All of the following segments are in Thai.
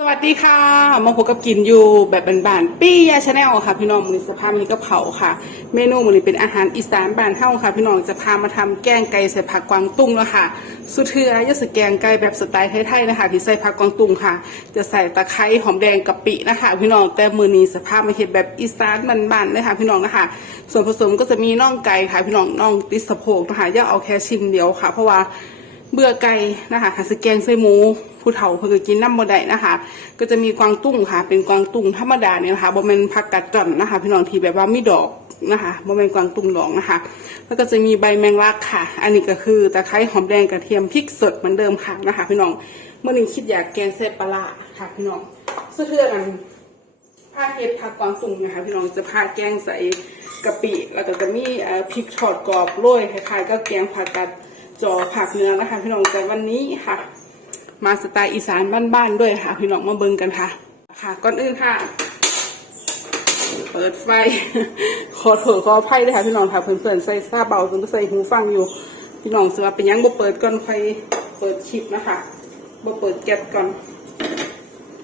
สวัสดีค่ะ มาพบกับกินอยู่แบบบานๆปี้ยาชาแนลค่ะพี่น้องมือนสภาพมันนี้ก็เผาค่ะ เมนูมือนี้เป็นอาหารอีสานบานเฮาค่ะ พี่น้องจะพามาทำแกงไก่ใส่ผักกวางตุ้งแล้วค่ะสุดเทือยะสแกงไก่แบบสไตล์ไทยๆนะคะที่ใส่ผักกวางตุ้งค่ะ จะใส่ตะไคร้หอมแดงกะปินะคะ พี่น้องแต่มือนี้สภาพมาเห็ดแบบอีสานบานๆเลยค่ะ พี่น้องนะคะ ส่วนผสมก็จะมีน่องไก่ค่ะ พี่น้องน่องติสะโพกนะคะอย่าเอาแค่ชิ้นเดียวค่ะ เพราะว่าเบื่อไก่นะคะหาสแกงใส่หมู ผู้เฒ่าเพิ่นก็กินน้ำบ่ได้นะคะ ก็จะมีกวางตุ้งค่ะ เป็นกวางตุ้งธรรมดาเนี่ยนะคะบ่แม่นผักกัดจ่อนนะคะ พี่น้องที่แบบว่ามีดอกนะคะบ่แม่นกวางตุ้งดอกนะคะ แล้วก็จะมีใบแมงลักค่ะ อันนี้ก็คือตะไคร้หอมแดงกระเทียมพริกสดเหมือนเดิมค่ะนะคะ พี่น้องเมื่อนี้คิดอยากแกงเส้นปลาค่ะ พี่น้องซึ่งเรื่องอันผ้าเห็ดผักกวางตุ้งนะคะ พี่น้องจะผ้าแกงใส่กะปิแล้วก็จะมีพริกทอดกรอบโรยคล้ายๆก็แกงผักกัดจอผักเนื้อนะคะ พี่น้องแต่วันนี้ค่ะ มาสไตล์อีสานบ้านๆด้วยค่ะ พี่น้องมาเบิ่งกันค่ะ ค่ะก่อนอื่นค่ะเปิดไฟ ขอโทษขออภัยด้วยค่ะพี่น้องค่ะเพื่อนๆใส่ซาเบาจนใส่หูฟังอยู่ พี่น้องเสือเป็นยังบ่เปิดก่อนไฟเปิดคลิปนะคะบ่เปิดแก๊สก่อน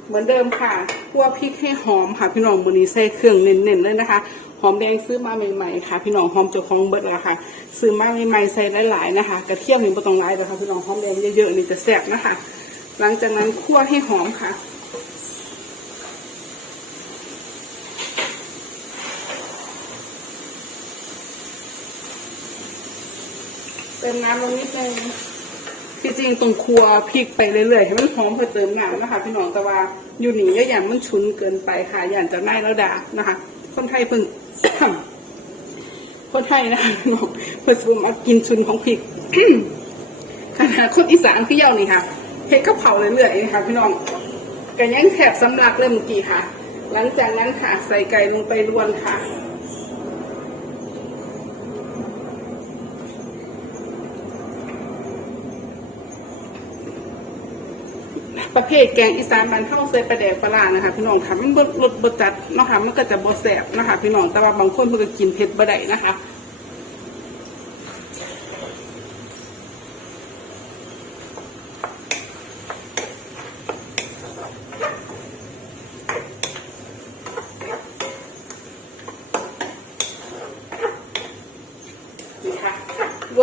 เหมือนเดิมค่ะคั่วพริกให้หอมค่ะ พี่น้องมือนี้ใส่เครื่องเน้นๆเลยนะคะ หอมแดงซื้อมาใหม่ๆค่ะ พี่น้องหอมเจ้าของเบิร์ดแล้วค่ะ ซื้อมาใหม่ๆใส่หลายๆนะคะ กระเทียมนี่ไม่ต้องหลายเลยค่ะพี่น้องหอมแดงเยอะๆนี่จะแซ่บนะคะ หลังจากนั้นคั่วให้หอมค่ะ เติมน้ำลงนิดนึงที่จริงตรงครัวพริกไปเรื่อยๆให้มันหอมเพื่อเติมน้ำนะคะ พี่น้องแต่ว่าอยู่หนี่ก็อย่างมันชุนเกินไปค่ะอย่างจะไหม้แล้วด่านะคะ คนไทยเพิ่งคนไทยนะคะพี่น้องเพิ่งสมมากินชุนของพริกขนาดคนอีสานพี่เย้านี่ค่ะ เฮ็ดข้าวเผาเรื่อยๆนะคะพี่น้องไกันยังแถบสำลักเริ่มอกี้ค่ะ หลังจากนั้นค่ะใส่ไก่ลงไปรวนค่ะ ประเภทแกงอีสานมันเข้าใส่ปลาแดกปลาร้านะคะพี่น้องค่ะมันบดรสบดจัดเนาะค่ะมันก็จะบดแสบนะคะพี่น้องแต่ว่าบางคนเพิ่นก็กินเผ็ดบ่ได้นะคะ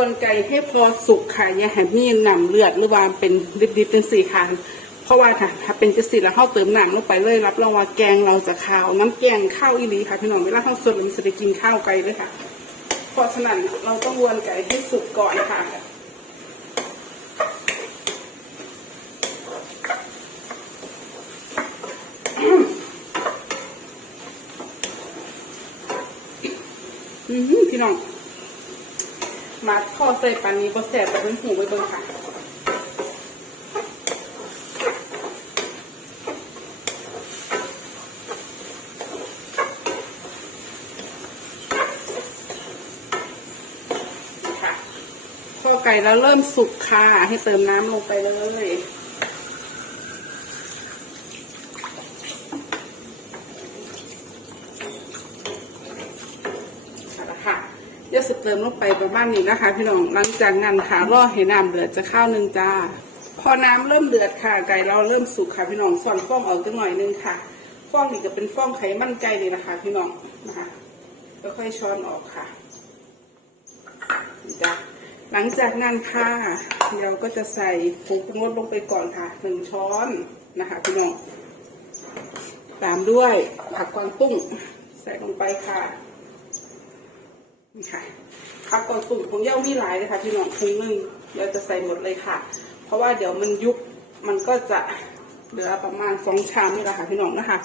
วนไก่ให้พอสุกค่ะอย่าให้มีหนำเลือดหรือว่าเป็นดิบๆเป็นสีค่ะเพราะว่าค่ะถ้าเป็นจะสีแล้วเข้าเติมหนังลงไปเลยรับรองว่าแกงเราจะขาวน้ำแกงข้าวอีหลีค่ะพี่น้องเวลาเข้าสดมันจะได้กินข้าวไก่เลยค่ะ เพราะฉะนั้นเราต้องวนไก่ให้สุกก่อนค่ะอือหือพี่น้อง มาทอดใส่ปานนี้ก็แสบแต่เป็นหูไว้เบิ่งค่ะข้อไก่แล้วเริ่มสุกค่ะ ให้เติมน้ำลงไปเลย ค่ะละค่ะ เดี๋ยวสิเติมลงไปประมาณนี้นะคะ พี่น้องหลังจากนั้นค่ะรอให้น้ำเดือดจะข้าวหนึ่งจ้า พอน้ำเริ่มเดือดค่ะไก่เราเริ่มสุกค่ะ พี่น้องส่วนฟองออกจังหน่อยนึงค่ะฟองนี่ก็เป็นฟองไขมันไก่เลยนะคะ พี่น้องนะคะค่อยช้อนออกค่ะจ้ะหลังจากนั้นค่ะเราก็จะใส่ผงปรุงรสลงไปก่อนค่ะหนึ่งช้อนนะคะพี่น้องตามด้วยผักกวางตุ้งใส่ลงไปค่ะ นี่ค่ะผักกวางตุ้งของเย้ามีหลายเลยค่ะพี่น้องถุงหนึ่งเดี๋ยวจะใส่หมดเลยค่ะ เพราะว่าเดี๋ยวมันยุบมันก็จะเหลือประมาณสองชามนี่แหละค่ะพี่น้องนะคะ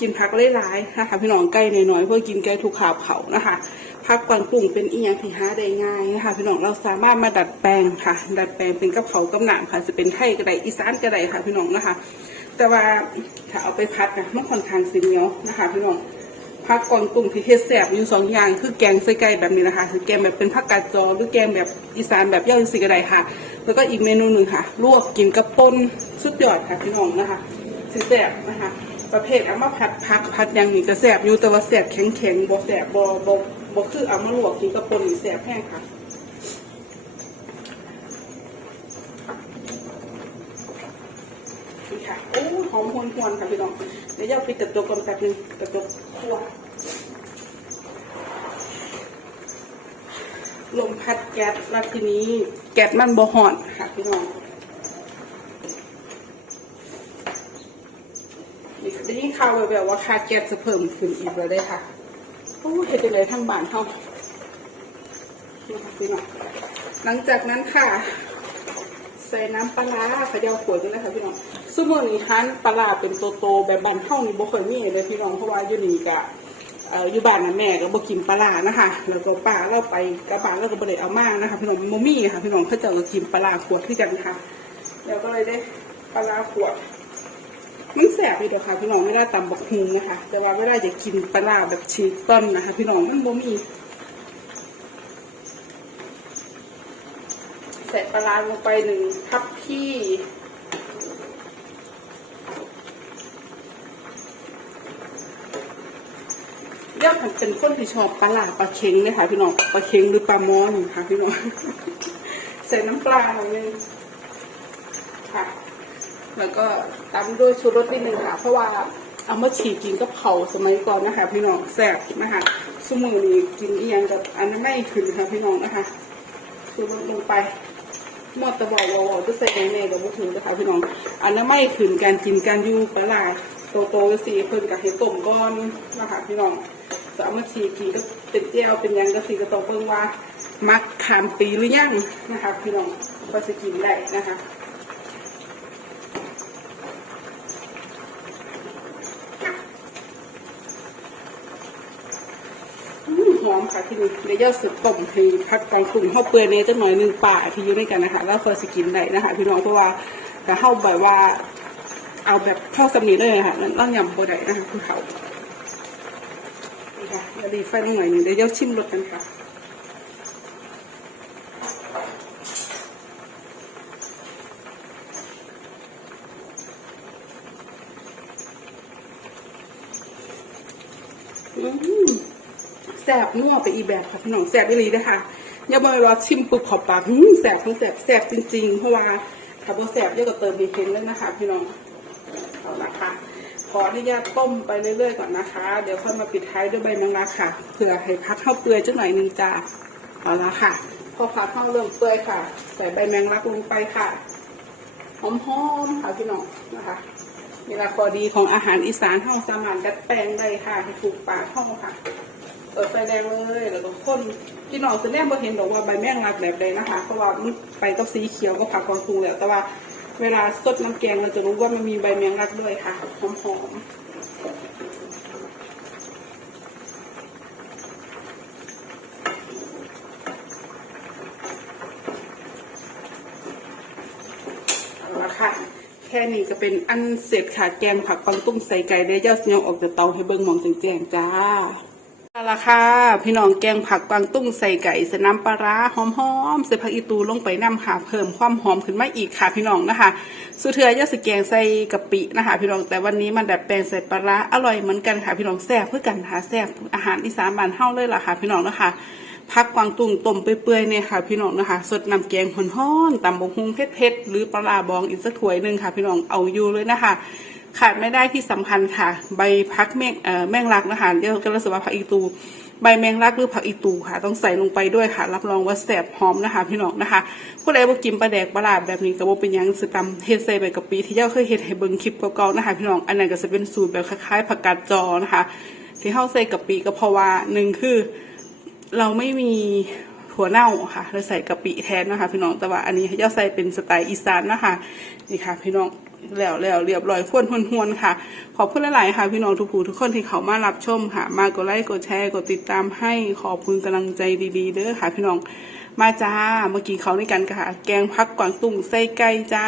กินผักหลายๆนะคะพี่น้องไก่น้อยๆเพื่อกินไก่ทุกขาวเผานะคะผักกวางตุ้งเป็นอีหยังที่หาได้ง่ายนะคะพี่น้องเราสามารถมาดัดแปลงค่ะ ดัดแปลงเป็นกะเพรากำหนังค่ะจะเป็นไทยก็ไดอีสานก็ไดค่ะพี่น้องนะคะ แต่ว่าถ้าเอาไปพัดนะมันค่อนข้างสีเหนียวนะคะพี่น้อง ผักกวางตุ้งที่เฮ็ดแซ่บอยู่สองอย่าง คือแกงใส่ไก่แบบนี้นะคะคือแกงแบบเป็นผักกาดจอหรือแกงแบบอีสานแบบย่างสีกระไดค่ะ แล้วก็อีกเมนูหนึ่งค่ะ ลวกกินกระปนสุดยอดค่ะพี่น้องนะคะสิแซ่บนะคะ ประเภทเอามาผัดผักผัดอย่างนี้ก็แซ่บอยู่แต่ว่าแซ่บแข็งแข็งๆบ่แซ่บบ่บ่บ่คือเอามาลวกกินกระปนนี่แซ่บแห้งค่ะนี่ค่ะโอ้หอมหวนๆค่ะพี่น้อง ดี๋ยวจะปิดกระจกก่อนแป๊บนึงกระจกคั่วลมพัดแก๊สแล้วทีนี้ แก๊สมันบ่ห่อนค่ะพี่น้องนี่ได้ยินข่าวแบบว่าค่าแก๊สจะเพิ่มขึ้นอีกแล้วได้อค่ะโอ้เห็นจังเลยทั้งบ้านเฮานะคะพี่น้องหลังจากนั้นค่ะ ใส่น้ำปลาร้าเขย่าขวดกันเลยค่ะพี่น้องซึ่งมื่อนี้ฮันปลาเป็นโตโตๆแบบบ้านเฮานี่บ่เคยมีเลยพี่น้องเพราะว่าอยู่นี่กะอยู่บ้านนะแม่ก็บ่กินปลานะคะ แล้วก็ป้าเราไปกับบ้าเราก็บ่ได้เอามากนะคะพี่น้องมันบ่ค่ะพี่น้องเขาจ้าก็กินปลาขวดที่กันค่ะ แล้วก็เลยได้ปลาขวดมันแสบอยู่เด้อค่ะพี่น้องไม่ได้ตำบักฮุงนะคะ แต่ว่าไม่ได้จะกินปลาแบบฉีกต้นนะคะ พี่น้องมันบ่มี ใส่ปลาร้าลงไปหนึ่งทัพพี่เรียกมันเป็นคนที่ชอบปลาหลาปลาเค็งเลยค่ะพี่น้องปลาเค็งหรือปลามอนค่ะพี่น้องใส่น้ำปลาหน่อยนึงค่ะ แล้วก็ตามด้วยชูรสนิดนึงค่ะ เพราะว่าเอามาฉีกกินกับเผาสมัยก่อนนะคะ พี่น้องแซ่บนะคะสมือนี้กินเอียงกับอันนั้นไม่ขึ้นค่ะพี่น้องนะคะชูรสลงไป หมดตะบอกวอจะใส่ในแนยกับบุถือนะคะพี่น้องอันนั้นไม่ขืนการกินการอยูปลาร้าโตโตๆสีเพิ่นกับเห็ดต้มก้อนนะคะพี่น้องจะเอามาฉีกกินก็เป็นเจียวเป็นยังก็สีกระตองเพิ่งว่า มักขามปีหรือยังนะคะ พี่น้องก็จะกินได้นะคะ หอมค่ะที่นี่เดี๋ยวจะสึกต้มคือพักกองกลุ่มข้าวเปลือยเนี่ยจะหน่อยหนึ่งป่าที่อยู่ด้วยกันนะคะ แล้วเฟอร์สกินได้นะคะพี่น้องเพราะว่าแต่เข้าแบบว่า เอาแบบเข้าสำนีเลยนะคะแล้วยำโบได้นะคะคือเขานี่ค่ะเดี๋ยวรีไฟหน่อยหนึ่งเดี๋ยวจะชิมรสกันค่ะอืม แสบนัวไปอีแบบค่ะพี่น้องแสบอีหลีเด้อค่ะอย่าบอกว่าชิมปุบขอบปากหืมแสบทั้งแสบแสบจริงๆ เพราะว่าถ้าบ่แสบเยอะก็เติมมีเค็มแล้วนะคะ พี่น้องเอาละค่ะขออนุญาตต้มไปเรื่อยๆก่อนนะคะ เดี๋ยวค่อยมาปิดท้ายด้วยใบแมงลักค่ะเผื่อให้พักเข้าเปื่อยจังหน่อยนึงจ้าเอาละค่ะ พอพักเข้าเริ่มเปื่อยค่ะ ใส่ใบแมงลักลงไปค่ะหอมๆค่ะพี่น้องนะคะนี่ละข้อดีของอาหารอีสานเฮาสามารถดัดแปลงได้ค่ะให้ถูกปากเฮาค่ะ เปิดไฟแดงเลย แล้วก็คนพี่น้องจะแน่บ่เห็นดอกว่าใบแมงลักแบบใดนะคะ เพราะว่ามันไปกับสีเขียวก็ผักกองทุงแล้ว แต่ว่าเวลาสดน้ำแกงเราจะรู้ว่ามันมีใบแมงลักด้วยค่ะหอมๆเอาละค่ะแค่นี้ก็เป็นอันเสร็จค่ะแกงผักปังตุ้งใส่ไก่ได้เจ้าเสียงออกจากเตาให้เบิ่งมองแจ้งจ้า เอาละค่ะพี่น้องแกงผักกวางตุ้งใส่ไก่ใส่น้ำปลาร้าหอมๆใส่ผักอีตูลงไปน้ำค่ะเพิ่มความหอมขึ้นมาอีกค่ะพี่น้องนะคะสุเทือยาสแกงใส่กะปินะคะ พี่น้องแต่วันนี้มันดัดแปลงใส่ปลาร้าอร่อยเหมือนกันค่ะ พี่น้องแซ่บเพื่อกันค่ะแซ่บอาหารอีสานบ้านเฮาเลยล่ะค่ะ พี่น้องนะคะผักกวางตุ้งต้มเปื่อยๆเนี่ยค่ะ พี่น้องนะคะ สดน้ำแกงฮ้อนๆตำบกฮุงเผ็ดๆหรือปลาร้าบองอีกสักถ้วยหนึ่งค่ะ พี่น้องเอาอยู่เลยนะคะ ขาดไม่ได้ที่สำคัญค่ะ ใบพักแมงแมงลักนะคะเรียกกันว่าผักอีตู ใบแมงลักหรือผักอีตูค่ะ ต้องใส่ลงไปด้วยค่ะ รับรองว่าแซ่บหอมนะคะ พี่น้องนะคะผู้ใดบ่กินปลาแดกปลาหลาดแบบนี้ก็บ่เป็นยังสกรรมเฮ็ดใส่ใบกะปิที่เจ้าเคยเฮ็ดให้เบิ่งคลิปเก่าๆนะคะ พี่น้องอันนั้นก็จะเป็นสูตรแบบคล้ายๆผักกาดจอนะคะ ที่เฮาใส่กะปิก็เพราะว่าหนึ่งคือ เราไม่มี หัวเน่าค่ะเราใส่กะปิแทนนะคะ พี่น้องแต่ว่าอันนี้เจ้าใส่เป็นสไตล์อีสานนะคะนี่ค่ะ พี่น้องแล้วแล้วเรียบร้อยควนหวนหวนๆค่ะ ขอบคุณหลายๆค่ะ พี่น้องทุกผู้ทุกคนที่เขามารับชมค่ะ มากดไลค์กดแชร์กดติดตามให้ขอบคุณกำลังใจดีๆเด้อค่ะ พี่น้องมาจ้าเมื่อกี้เขาด้วยกันค่ะ แกงพักกวางตุ้งไส้ไก่จ้า